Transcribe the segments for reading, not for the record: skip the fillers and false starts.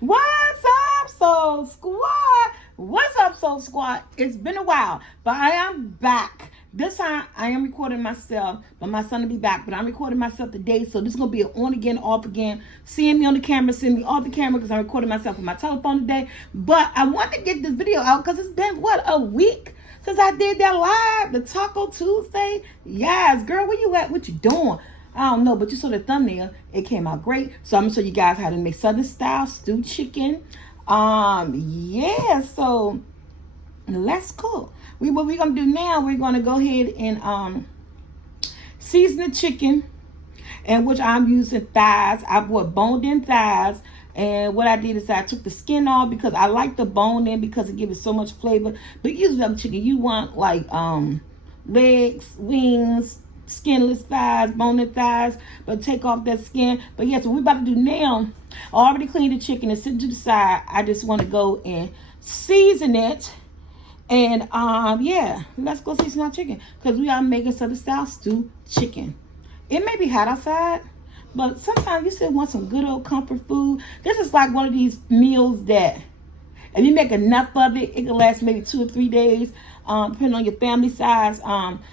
What's up, Soul Squad? What's up, Soul Squad? It's been a while, but I am back. This time I am recording myself, but my son will be back. But I'm recording myself today, so this is gonna be an on again, off again. Seeing me on the camera, seeing me off the camera because I'm recording myself with my telephone today. But I want to get this video out because it's been a week since I did that live, the Taco Tuesday. Yes, girl, where you at? What you doing? I don't know, but you saw the thumbnail. It came out great. So I'm gonna show you guys how to make Southern style stewed chicken. Yeah, so let's go. What we're gonna do now, we're gonna go ahead and season the chicken, and which I'm using thighs. I bought boned in thighs. And what I did is I took the skin off because I like the bone in because it gives it so much flavor. But usually other chicken, you want like legs, wings, skinless thighs, boneless thighs, but take off that skin. But yes, what we're about to do now, I already cleaned the chicken and sit to the side. I just want to go and season it. And yeah, let's go season our chicken because we are making Southern style stewed chicken. It may be hot outside, but sometimes you still want some good old comfort food. This is like one of these meals that if you make enough of it, it can last maybe 2 or 3 days, depending on your family size.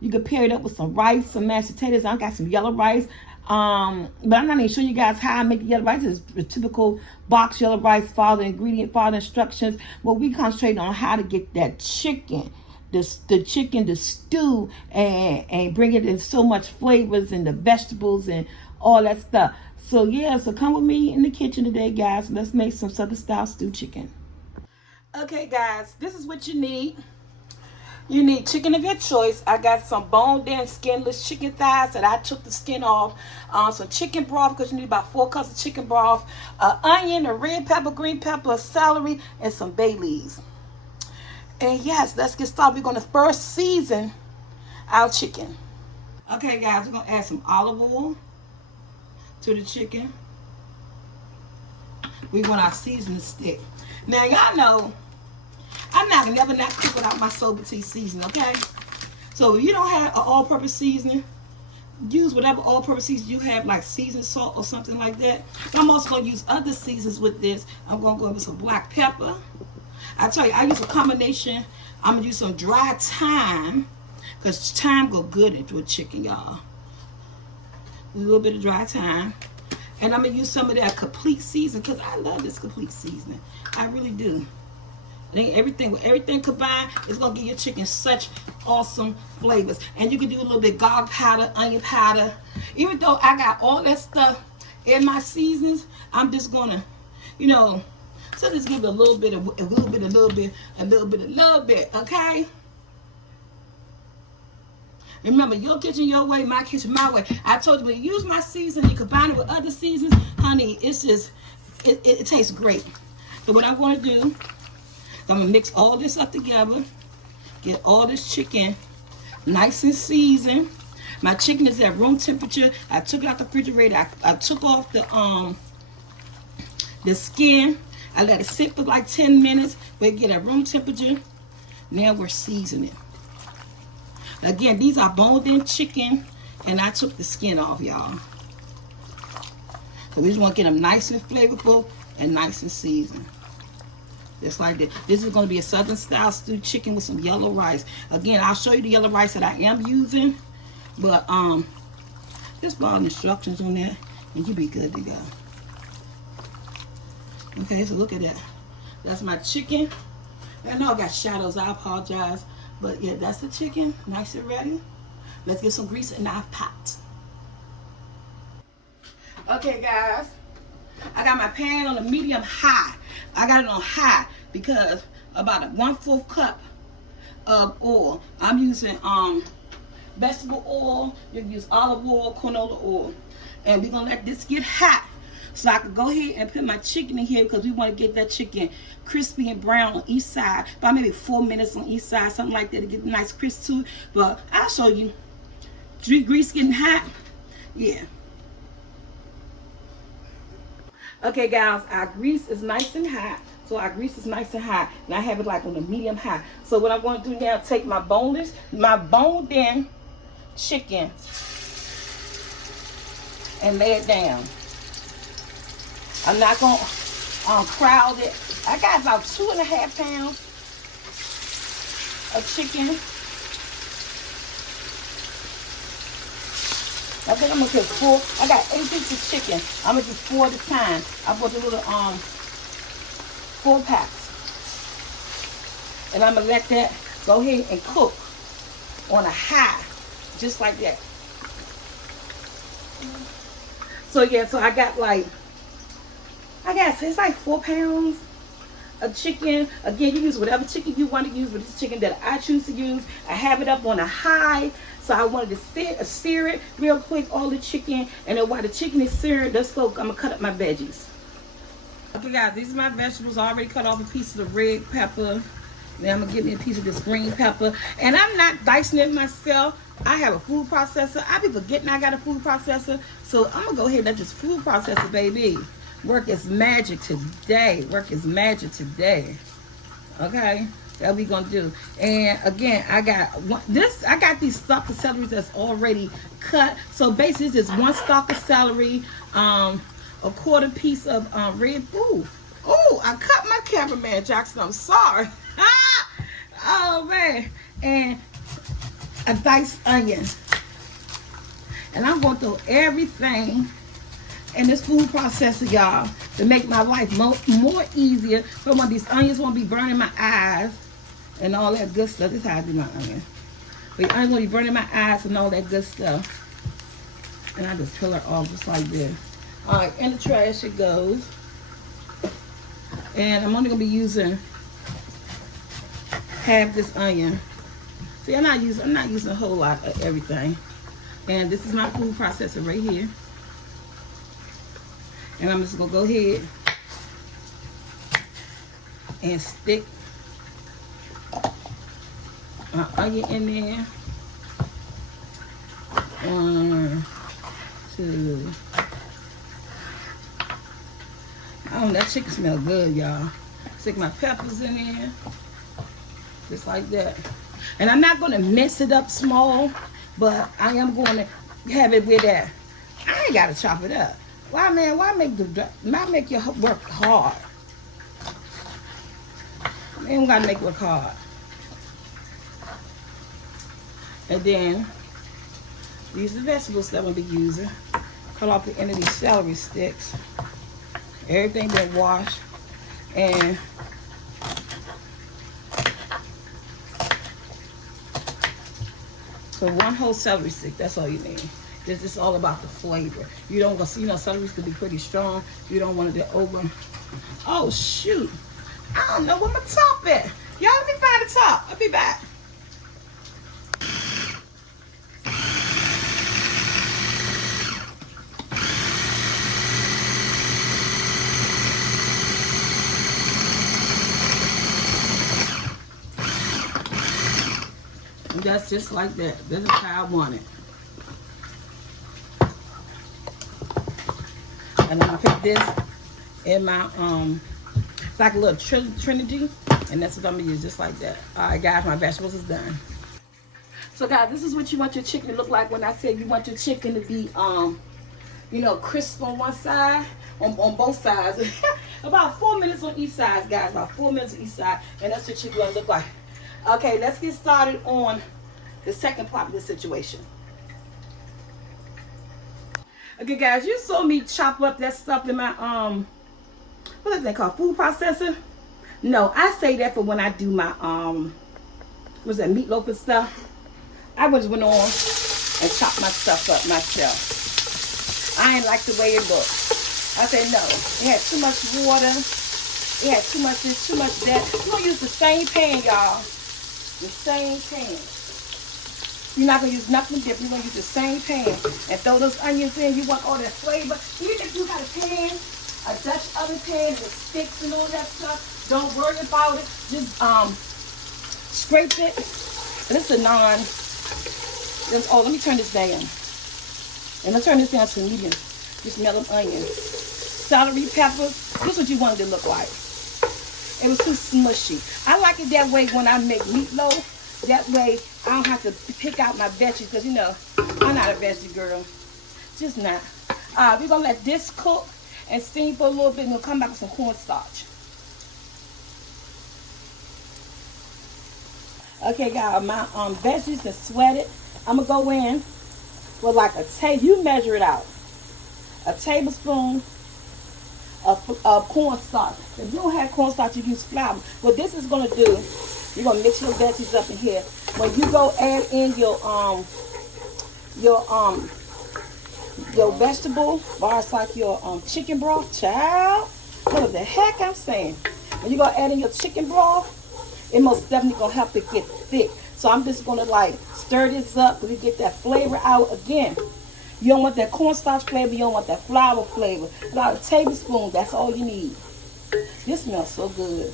You can pair it up with some rice, some mashed potatoes. I got some yellow rice. But I'm not even showing you guys how I make the yellow rice. It's the typical box yellow rice, follow the ingredient, follow the instructions. Well, we concentrate on how to get that chicken, the chicken, the stew, and bring it in so much flavors and the vegetables and all that stuff. So yeah, so come with me in the kitchen today, guys. Let's make some Southern style stewed chicken. Okay, guys, this is what you need. You need chicken of your choice. I got some boned in skinless chicken thighs that I took the skin off. Some chicken broth because you need about 4 cups of chicken broth. Onion, a red pepper, green pepper, celery, and some bay leaves. And yes, let's get started. We're going to first season our chicken. Okay, guys, we're going to add some olive oil to the chicken. We want our seasoning stick. Now, y'all know I'm not gonna never not cook without my Sobertee seasoning, okay? So if you don't have an all-purpose seasoning, use whatever all-purpose seasoning you have, like seasoned salt or something like that. I'm also gonna use other seasons with this. I'm gonna go with some black pepper. I tell you, I use a combination. I'm gonna use some dry thyme, because thyme go good into a chicken, y'all. A little bit of dry thyme. And I'm gonna use some of that complete seasoning because I love this complete seasoning. I really do. Everything combined is gonna give your chicken such awesome flavors. And you can do a little bit garlic powder, onion powder. Even though I got all that stuff in my seasonings, I'm just gonna, so just give it a little bit, okay? Remember, your kitchen your way, my kitchen my way. I told you when you use my seasoning, you combine it with other seasons, honey, it's just, it tastes great. So what I'm gonna do, I'm gonna mix all this up together, get all this chicken nice and seasoned. My chicken is at room temperature. I took it out the refrigerator. I took off the skin. I let it sit for like 10 minutes. We get at room temperature. Now we're seasoning. Again, these are boned in chicken, and I took the skin off, y'all. So we just want to get them nice and flavorful and nice and seasoned. Just like this. This is going to be a Southern style stewed chicken with some yellow rice. Again, I'll show you the yellow rice that I am using. But just follow the instructions on that and you'll be good to go. Okay, so look at that. That's my chicken. I know I got shadows, I apologize. But yeah, that's the chicken, nice and ready. Let's get some grease in our pot. Okay, guys. I got my pan on a medium high. I got it on high because about a 1/4 cup of oil. I'm using vegetable oil. You can use olive oil, canola oil. And we're gonna let this get hot so I can go ahead and put my chicken in here because we want to get that chicken crispy and brown on each side. About maybe 4 minutes on each side, something like that to get a nice crisp to it. But I'll show you. Grease getting hot. Yeah. Okay, guys, our grease is nice and hot. So our grease is nice and hot. And I have it like on a medium high. So what I'm going to do now, take my boned in chicken and lay it down. I'm not going crowded. I got about 2.5 pounds of chicken. I think I'm gonna get 4. I got 8 pieces of chicken. I'm gonna do 4 at a time. I bought the little 4 packs. And I'm gonna let that go ahead and cook on a high, just like that. So yeah, so I got it's like 4 pounds of chicken. Again, you use whatever chicken you want to use, but this chicken that I choose to use, I have it up on a high. So I wanted to sear it real quick, all the chicken. And then while the chicken is seared, let's go. I'm gonna cut up my veggies. Okay guys, these are my vegetables. I already cut off a piece of the red pepper. Then I'm gonna give me a piece of this green pepper. And I'm not dicing it myself. I have a food processor. I be forgetting I got a food processor. So I'm gonna go ahead and let this food processor, baby, work its magic today. Work its magic today. Okay? That we gonna do. And again, I got these stalk of celery that's already cut. So basically this is 1 stalk of celery, a 1/4 piece of red. Ooh, I cut my cameraman Jackson. I'm sorry. Oh man. And a diced onion. And I'm going to throw everything in this food processor, y'all, to make my life more easier. So when these onions won't be burning my eyes and all that good stuff. This is how I do my onions. But the onions won't be burning my eyes and all that good stuff. And I just peel it off just like this. All right, in the trash it goes. And I'm only going to be using half this onion. See, I'm not using a whole lot of everything. And this is my food processor right here. And I'm just gonna go ahead and stick my onion in there. 1, 2. Oh, that chicken smells good, y'all. Stick my peppers in there, just like that. And I'm not gonna mess it up small, but I am going to have it with that. I ain't gotta chop it up. Why, man? Why make your work hard? Man, we gotta make work hard. And then these are the vegetables that I'm gonna be using. Cut off the end of these celery sticks. Everything been washed. And so 1 whole celery stick, that's all you need. It's just all about the flavor. You don't go see, celery could be pretty strong. You don't want it to over. Oh shoot. I don't know where my top at. Y'all, let me find the top. I'll be back. And that's just like that. This is how I want it. And I'm gonna put this in my it's like a little trinity, and that's what I'm gonna use, just like that. All right, guys, my vegetables is done. So, guys, this is what you want your chicken to look like. When I said you want your chicken to be crisp on one side, on both sides. About 4 minutes on each side, guys. About 4 minutes on each side, and that's what your chicken gonna look like. Okay, let's get started on the second part of the situation. Okay, guys, you saw me chop up that stuff in my what is that called? Food processor? No, I say that for when I do my what's that, meatloaf and stuff. I just went on and chopped my stuff up myself. I ain't like the way it looked. I said no. It had too much water. It had too much this, too much that. You're gonna use the same pan, y'all. The same pan. You're not going to use nothing different. You're going to use the same pan and throw those onions in. You want all that flavor. Even if you got a pan, a Dutch oven pan with sticks and all that stuff, don't worry about it. Just scrape it. And it's a let me turn this down. And let's turn this down to a medium. Just mellow onions. Celery, peppers. This is what you want it to look like. It was too smushy. I like it that way when I make meatloaf. That way, I don't have to pick out my veggies because, I'm not a veggie girl. Just not. We're going to let this cook. and steam for a little bit, and we'll come back with some cornstarch. Okay, guys, my veggies are sweated. I'm gonna go in with like you measure it out, a tablespoon of cornstarch. If you don't have cornstarch, you use flour. What this is gonna do, you're gonna mix your veggies up in here. When you go add in your vegetable, or it's like your chicken broth, child. What the heck I'm saying? When you go add in your chicken broth, it most definitely gonna help it get thick. So I'm just gonna like stir this up so we get that flavor out again. You don't want that cornstarch flavor, you don't want that flour flavor. About a tablespoon, that's all you need. This smells so good.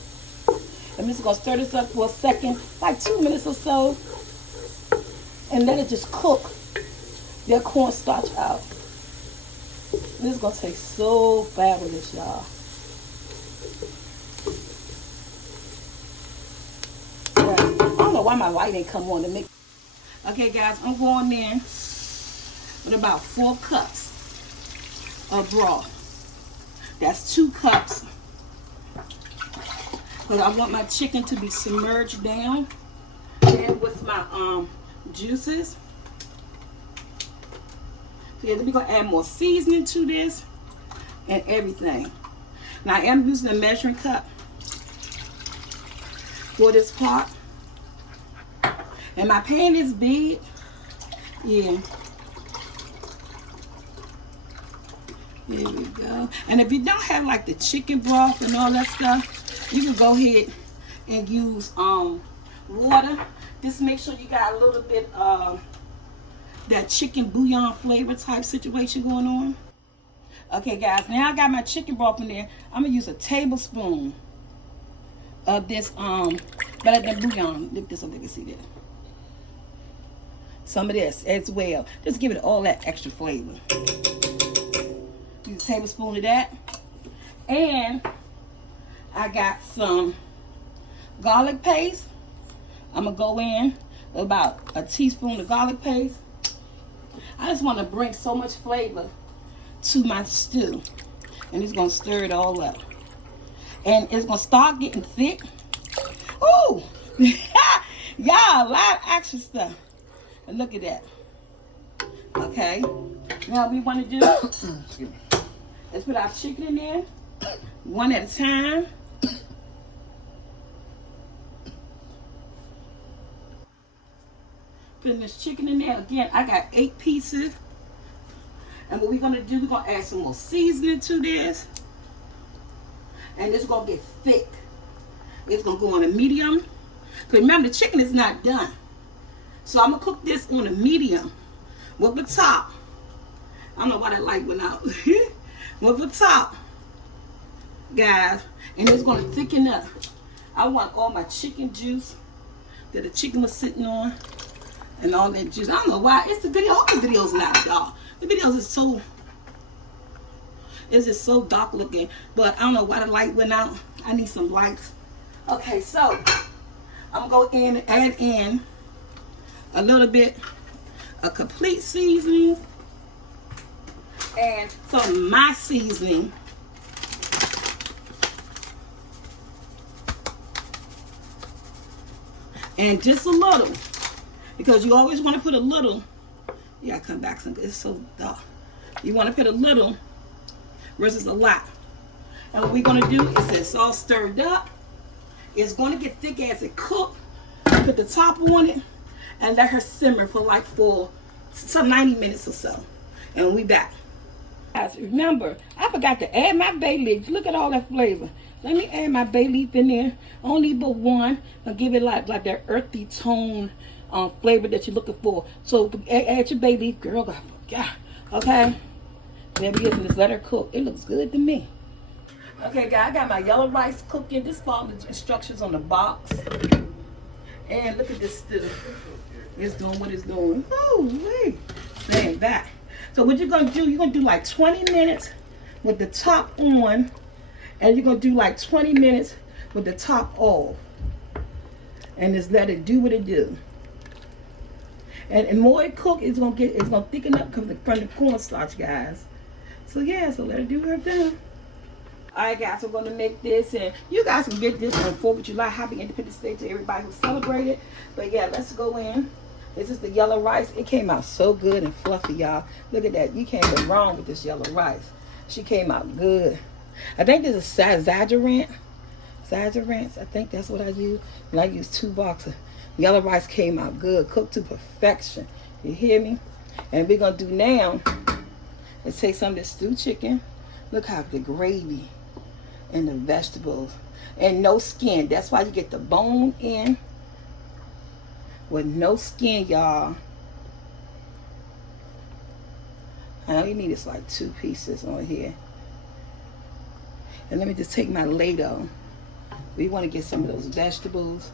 I'm just gonna stir this up for a second, like 2 minutes or so, and let it just cook that cornstarch out. This is gonna taste so fabulous, y'all. I don't know why my light ain't come on to make. Okay, guys, I'm going in with about 4 cups of broth. That's 2 cups. Because I want my chicken to be submerged down and with my juices. So yeah, we're going to add more seasoning to this and everything. Now I am using a measuring cup for this pot. And my pan is big. Yeah. There we go. And if you don't have like the chicken broth and all that stuff, you can go ahead and use water. Just make sure you got a little bit of that chicken bouillon flavor type situation going on. Okay, guys, now I got my chicken broth in there. I'm gonna use a tablespoon of this better than bouillon. Look this up, you can see that. Some of this as well. Just give it all that extra flavor. Use a tablespoon of that. And I got some garlic paste. I'm gonna go in with about a teaspoon of garlic paste. I just want to bring so much flavor to my stew. And it's gonna stir it all up. And it's gonna start getting thick. Ooh! Y'all, live action stuff. And look at that. Okay. Now we want to do, let's put our chicken in there, one at a time. Putting this chicken in there. Again, I got 8 pieces. And what we're going to do, we're going to add some more seasoning to this. And it's going to get thick. It's going to go on a medium. Because remember, the chicken is not done. So I'm going to cook this on a medium with the top. I don't know why that light went out. With the top, guys. And it's going to thicken up. I want all my chicken juice that the chicken was sitting on. And all that juice. I don't know why. It's the video. All the videos now, y'all. The videos is so, it's just so dark looking. But I don't know why the light went out. I need some lights. Okay, so I'm going to go in and add in a little bit of complete seasoning and some of my seasoning. And just a little, because you always want to put a little. You gotta come back some, it's so dark. You want to put a little versus a lot. And what we're gonna do is it's all stirred up. It's gonna get thick as it cooks. Put the top on it and let her simmer for like some 90 minutes or so. And we'll be back. Guys, remember, I forgot to add my bay leaf. Look at all that flavor. Let me add my bay leaf in there. Only but one. I'll give it like that earthy tone flavor that you're looking for. So add your bay leaf, girl. I forgot. Okay. There we go. Let's let her cook. It looks good to me. Okay, guys, I got my yellow rice cooking. This follows the instructions on the box. And look at this stew. It's doing what it's doing. Ooh, wait. Stand back. So what you're going to do, you're going to do like 20 minutes with the top on. And you're going to do like 20 minutes with the top off. And just let it do what it do. And more it cook, it's going to thicken up from the cornstarch, guys. So yeah, so let her do her thing. Alright guys, we're gonna make this, and you guys can get this on 4th of July. Happy Independence Day to everybody who celebrated. But yeah, let's go in. This is the yellow rice. It came out so good and fluffy, y'all. Look at that. You can't go wrong with this yellow rice. She came out good. I think this is Zadgerant. I think that's what I use. And I use 2 boxes. Yellow rice came out good, cooked to perfection. You hear me? And we're gonna do now is take some of this stewed chicken. Look how the gravy and the vegetables and no skin. That's why you get the bone in with no skin, y'all. All you need is like 2 pieces on here. And let me just take my Play-Doh. We want to get some of those vegetables.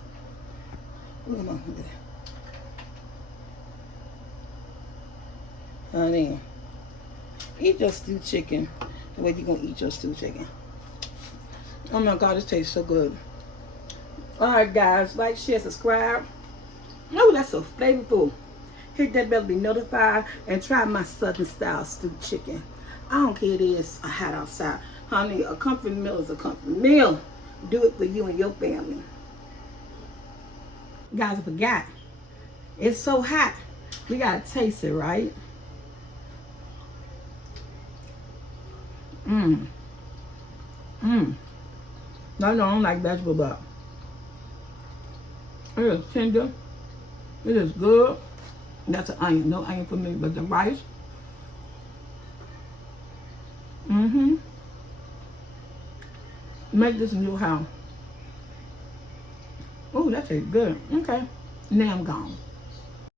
Honey, eat your stewed chicken the way you're going to eat your stewed chicken. Oh my God, this tastes so good. Alright guys, like, share, subscribe. Oh, that's so flavorful. Hit that bell to be notified and try my Southern style stewed chicken. I don't care if it is hot outside. Honey, a comfort meal is a comfort meal. Do it for you and your family. Guys, I forgot. It's so hot. We gotta taste it, right? No, I don't like vegetable, but it is tender. It is good. That's an onion. No onion for me, but the rice. Make this in your house. Oh, that tastes good. Okay. Now I'm gone.